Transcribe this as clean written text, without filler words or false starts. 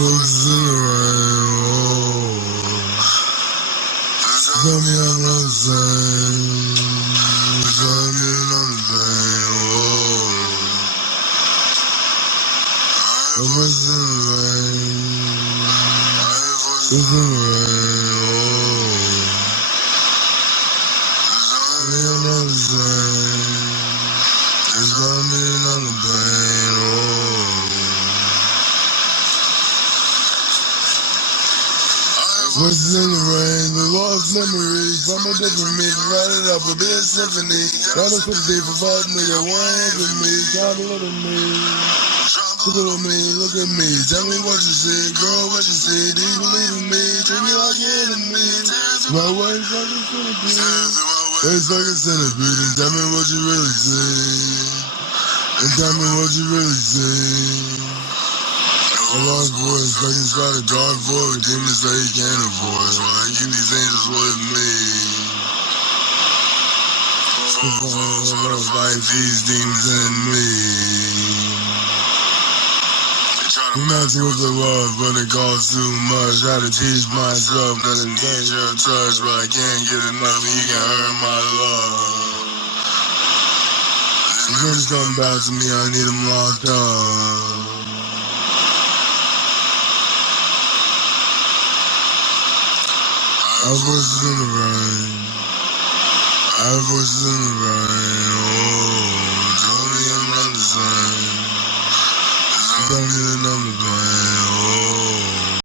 voices in the rain, oh. Tell me I'm not the same. Tell me I'm not the same, oh. The voices in the rain. Voices in the rain, oh. Tell me I'm not the same. Tell me I'm not the pain, oh. Voices in the rain, the lost memories from a different me, write it up, a bit of symphony. Got a sympathy for fuck nigga, one hand with me, got a little me. Look at me, look at me, tell me what you see, girl, what you see, do you believe in me? Treat me like an enemy. My ways like a centipede. Ways like a centipede, and tell me what you really see. And tell me what you really see. A lost voice stuck inside a dark void. Demons say you can't avoid. So I keep these angels with me. Like these demons in me. I'm not too for love, but it costs too much. Try to teach myself that I need your touch, but I can't get enough. You can hurt my love. These memories come back to me. I need them locked up. Our voices in the rain. Our voices in the rain. Oh, tell me I'm not the same. Tell me